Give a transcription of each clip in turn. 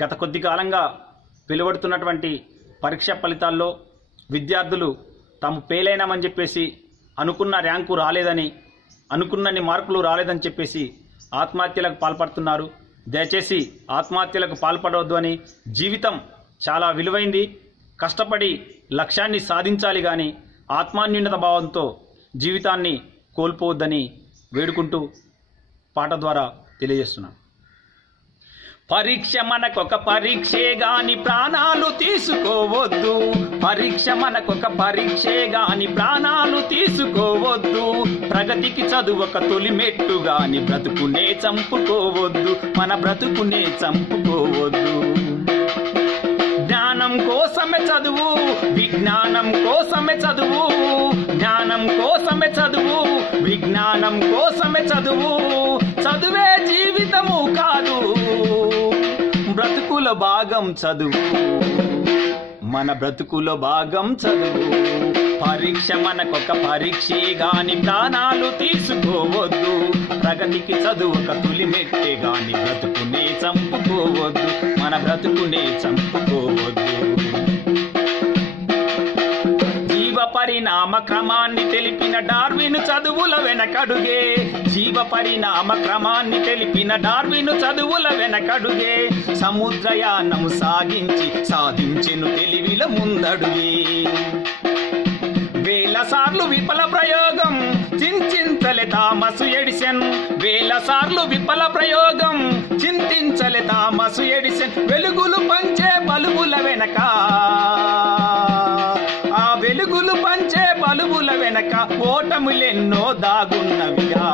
గత కొద్ది కాలంగా వెలువడుతున్నటువంటి పరీక్ష ఫలితాల్లో విద్యార్థులు తాము ఫెయిల్ అయినామని చెప్పేసి అనుకున్న ర్యాంకు రాలేదని, అనుకున్నన్ని మార్కులు రాలేదని చెప్పేసి ఆత్మహత్యలకు పాల్పడుతున్నారు. దయచేసి ఆత్మహత్యలకు పాల్పడవద్దు అని, జీవితం చాలా విలువైంది, కష్టపడి లక్ష్యాన్ని సాధించాలి కానీ ఆత్మాన్యూనత భావంతో జీవితాన్ని కోల్పోవద్దని వేడుకుంటూ పాట ద్వారా తెలియజేస్తున్నాం. పరీక్ష మనకొక పరీక్షే గాని ప్రాణాలు తీసుకోవద్దు, పరీక్ష మనకొక పరీక్షే గాని ప్రాణాలు తీసుకోవద్దు, ప్రగతికి చదువొక తొలిమెట్టు గాని బ్రతుకునే చంపుకోవద్దు, మన బ్రతుకునే చంపుకోవద్దు. జ్ఞానం కోసమే చదువు, విజ్ఞానం కోసమే చదువు, జ్ఞానం కోసమే చదువు, విజ్ఞానం కోసమే చదువు, చదువే జీవితము కాదు, బ్రతుకుల భాగం చదువు, మన బ్రతుకుల భాగం చదువు. పరీక్ష మనకొక పరీక్షే గాని ప్రాణాలు తీసుకోవద్దు, ప్రగతికి చదువుక తొలిమెట్టే గాని బ్రతుకునే చంపుకోవద్దు, మన బ్రతుకునే చంపుకోవద్దు. జీవ పరిణామ క్రమాన్ని తెలిపిన డార్విన్ చదువుల వెనకడుగే, జీవ పరిణామ క్రమాన్ని తెలిపిన డార్విన్ చదువుల వెనకడుగే, సముద్రయానము సాగించి సాధించెను తెలివిల ముందడుగే. వేల సార్లు విఫల ప్రయోగం చింతించలే థామస్ ఎడిసన్, వేల సార్లు విఫల ప్రయోగం చింతించలే థామస్ ఎడిసన్, వెలుగులు పంచే బలుబుల వెనక, ఆ వెలుగులు పంచే బలుబుల వెనక ఓటములెన్నో దాగున్నవిగా,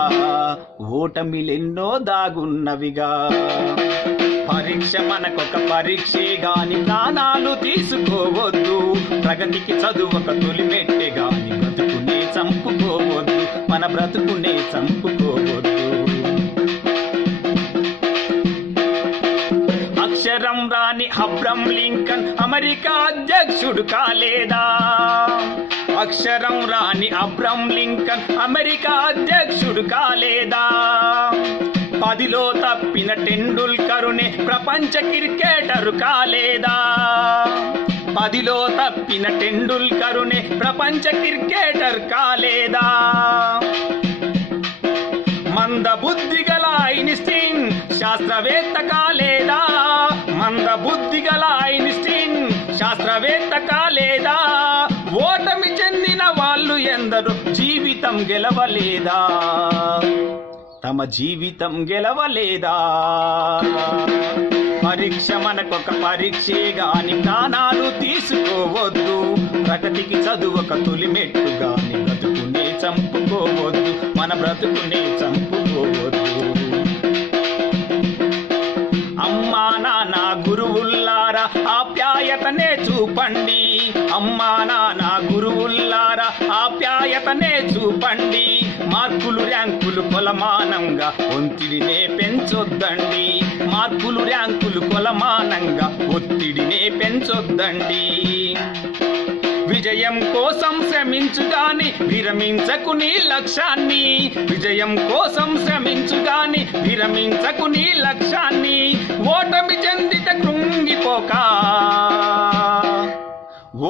ఓటమిలెన్నో దాగున్నవిగా. పరీక్ష మనకొక పరీక్షే గాని ప్రాణాలు తీసుకోవద్దు, ప్రగతికి చదువొక తొలిమెట్టే గాని బ్రతుకునే చంపుకోవద్దు, మన బ్రతుకునే చంపుకోవద్దు. అక్షరం రాని అబ్రహం లింకన్ అమెరికా అధ్యక్షుడు కాలేదా, అక్షరం రాని అబ్రహం లింకన్ అమెరికా అధ్యక్షుడు కాలేదా, 10లో తప్పిన టెండూల్కరునే ప్రపంచ క్రికెటరు కాలేదా, 10లో తప్పిన టెండూల్కరునే ప్రపంచ క్రికెటర్ కాలేదా. మంద బుద్ధి గల ఐన్స్టీన్ శాస్త్రవేత్త కాలేదా, మంద బుద్ధి గల ఐన్స్టీన్ శాస్త్రవేత్త కాలేదా. ఓటమి చెందిన వాళ్ళు ఎందరో జీవితం గెలవలేదా, తమ జీవితం గెలవలేదా. పరీక్ష మనకొక పరీక్షే గాని ప్రాణాలు తీసుకోవద్దు, ప్రగతికి చదువొక తొలిమెట్టు గాని బ్రతుకునే చంపుకోవద్దు, మన బ్రతుకునే చంపుకోవద్దు. అమ్మా నాన్న గురువుల్లారా ఆప్యాయతనే చూపండి, అమ్మా నాన్న గురువుల్లారా ఆప్యాయతనే చూపండి, మార్కులు ర్యాంకులు కొలమానంగా ఒత్తిడినే పెంచొద్దండి, మార్కులు ర్యాంకులు కొలమానంగా ఒత్తిడినే పెంచొద్దండి. విజయం కోసం శ్రమించుగాని విరమించకు నీ లక్ష్యాన్ని, విజయం కోసం శ్రమించుగాని విరమించకు నీ లక్ష్యాన్ని, ఓటమి చెందితే కృంగిపోక,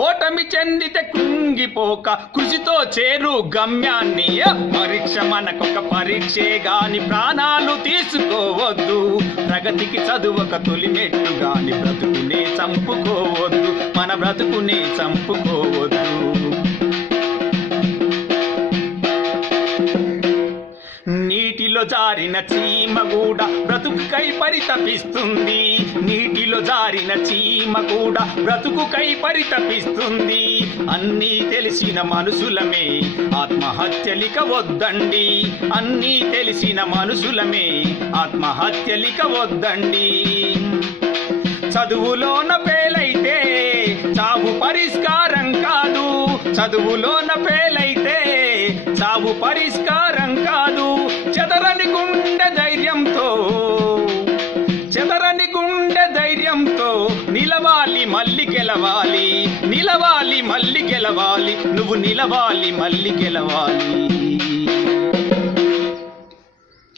ఓటమి చెందితే కృంగిపోక కృషితో చేరు గమ్యాన్ని. పరీక్ష మనకొక పరీక్షే గాని ప్రాణాలు తీసుకోవద్దు, ప్రగతికి చదువొక తొలిమెట్టు గాని బ్రతుకునే చంపుకోవద్దు, మన బ్రతుకునే చంపుకోవద్దు. నీటిలో జారిన చీమ కూడా బ్రతుకుకై పరితపిస్తుంది, నీటిలో జారిన చీమ కూడా బ్రతుకుకై పరితపిస్తుంది. అన్నీ తెలిసిన మనుషులమే ఆత్మహత్యలిక వద్దండి, అన్నీ తెలిసిన మనుషులమే ఆత్మహత్యలిక వద్దండి. చదువులోన ఫెయిలైతే చావు పరిష్కారం కాదు, చదువులోన ఫెయిలైతే చావు పరిష్కారం కాదు. చెదరని గుండె ధైర్యంతో, చెదరని గుండె ధైర్యంతో నిలవాలి మళ్ళీ గెలవాలి, నిలవాలి మళ్ళీ గెలవాలి, నువ్వు నిలవాలి మళ్ళీ గెలవాలి.